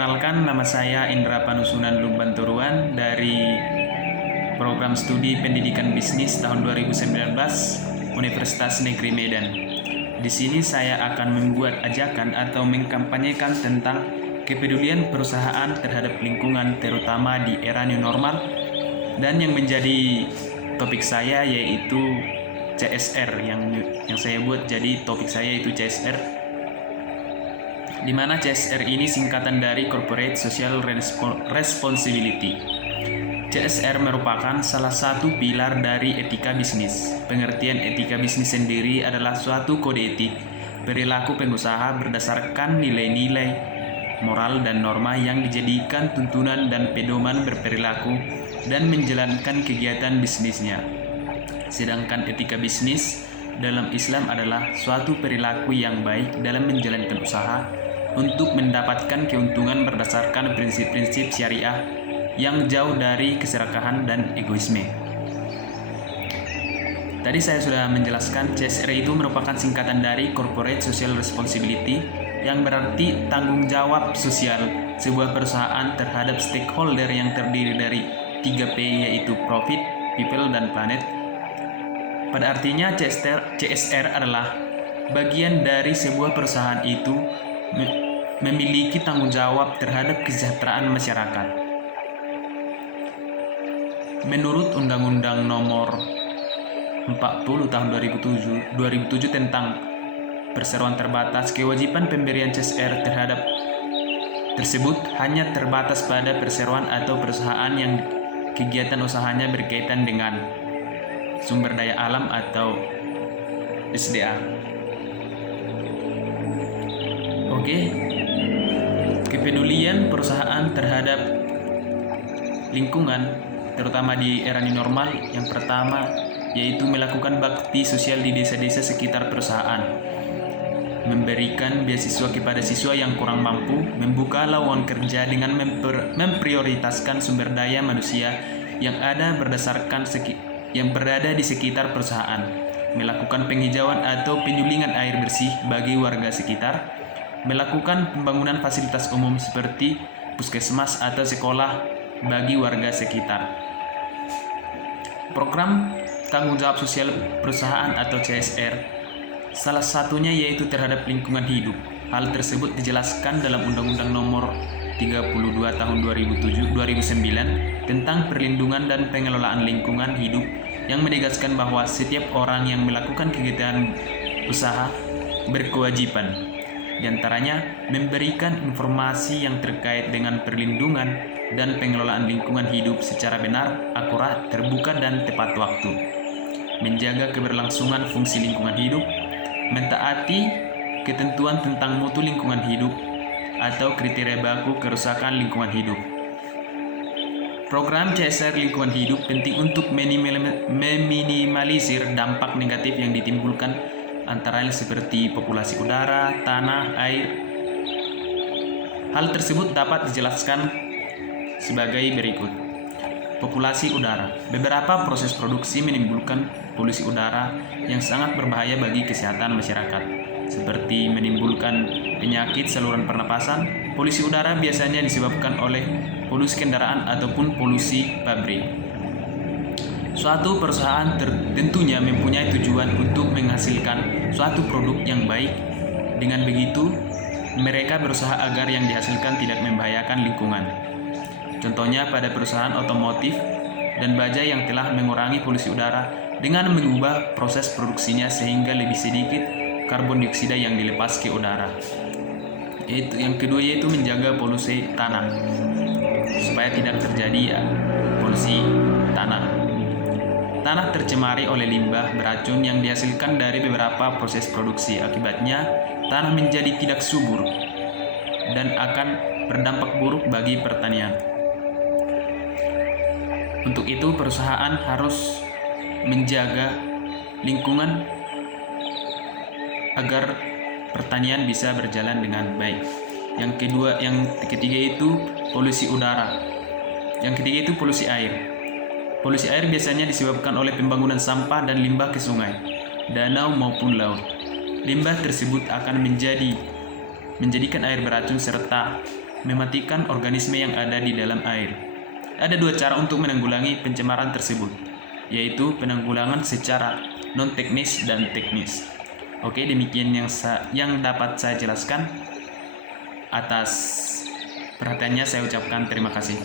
Perkenalkan, nama saya Indra Panusunan Lumbanturuan dari Program Studi Pendidikan Bisnis tahun 2019 Universitas Negeri Medan. Di sini saya akan membuat ajakan atau mengkampanyekan tentang kepedulian perusahaan terhadap lingkungan, terutama di era new normal, dan yang menjadi topik saya yaitu CSR yang saya buat. Jadi topik saya itu CSR, di mana CSR ini singkatan dari Corporate Social Responsibility. CSR merupakan salah satu pilar dari etika bisnis. Pengertian etika bisnis sendiri adalah suatu kode etik perilaku pengusaha berdasarkan nilai-nilai moral dan norma yang dijadikan tuntunan dan pedoman berperilaku dan menjalankan kegiatan bisnisnya. Sedangkan etika bisnis dalam Islam adalah suatu perilaku yang baik dalam menjalankan usaha untuk mendapatkan keuntungan berdasarkan prinsip-prinsip syariah yang jauh dari keserakahan dan egoisme. Tadi saya sudah menjelaskan CSR itu merupakan singkatan dari Corporate Social Responsibility, yang berarti tanggung jawab sosial sebuah perusahaan terhadap stakeholder yang terdiri dari 3P, yaitu Profit, People, dan Planet. Pada artinya CSR adalah bagian dari sebuah perusahaan itu memiliki tanggung jawab terhadap kesejahteraan masyarakat. Menurut Undang-Undang Nomor 40 Tahun 2007 tentang perseroan terbatas, kewajiban pemberian CSR terhadap tersebut hanya terbatas pada perseroan atau perusahaan yang kegiatan usahanya berkaitan dengan sumber daya alam atau SDA. Oke. Kepedulian perusahaan terhadap lingkungan, terutama di era new normal, yang pertama yaitu melakukan bakti sosial di desa-desa sekitar perusahaan, memberikan beasiswa kepada siswa yang kurang mampu, membuka lowongan kerja dengan memprioritaskan sumber daya manusia yang berada di sekitar perusahaan, melakukan penghijauan atau penyulingan air bersih bagi warga sekitar, melakukan pembangunan fasilitas umum seperti puskesmas atau sekolah bagi warga sekitar. Program tanggung jawab sosial perusahaan atau CSR salah satunya yaitu terhadap lingkungan hidup. Hal tersebut dijelaskan dalam Undang-Undang Nomor 32 Tahun 2009 tentang perlindungan dan pengelolaan lingkungan hidup, yang menegaskan bahwa setiap orang yang melakukan kegiatan usaha berkewajiban di antaranya memberikan informasi yang terkait dengan perlindungan dan pengelolaan lingkungan hidup secara benar, akurat, terbuka, dan tepat waktu, menjaga keberlangsungan fungsi lingkungan hidup, mentaati ketentuan tentang mutu lingkungan hidup atau kriteria baku kerusakan lingkungan hidup. Program CSR lingkungan hidup penting untuk meminimalisir dampak negatif yang ditimbulkan antara lain seperti populasi udara, tanah, air. Hal tersebut dapat dijelaskan sebagai berikut. Populasi udara. Beberapa proses produksi menimbulkan polusi udara yang sangat berbahaya bagi kesehatan masyarakat, seperti menimbulkan penyakit saluran pernapasan. Polusi udara biasanya disebabkan oleh polusi kendaraan ataupun polusi pabrik. Suatu perusahaan tentunya mempunyai tujuan untuk menghasilkan suatu produk yang baik. Dengan begitu, mereka berusaha agar yang dihasilkan tidak membahayakan lingkungan. Contohnya pada perusahaan otomotif dan baja yang telah mengurangi polusi udara dengan mengubah proses produksinya sehingga lebih sedikit karbon dioksida yang dilepas ke udara. Yang kedua yaitu menjaga polusi tanah, supaya tidak terjadi polusi tanah. Tanah tercemari oleh limbah beracun yang dihasilkan dari beberapa proses produksi. Akibatnya, tanah menjadi tidak subur dan akan berdampak buruk bagi pertanian. Untuk itu, perusahaan harus menjaga lingkungan agar pertanian bisa berjalan dengan baik. Yang ketiga itu polusi udara. Yang ketiga itu polusi air. Polusi air biasanya disebabkan oleh pembangunan sampah dan limbah ke sungai, danau maupun laut. Limbah tersebut akan menjadikan air beracun serta mematikan organisme yang ada di dalam air. Ada dua cara untuk menanggulangi pencemaran tersebut, yaitu penanggulangan secara non-teknis dan teknis. Oke, demikian yang dapat saya jelaskan. Atas perhatiannya saya ucapkan terima kasih.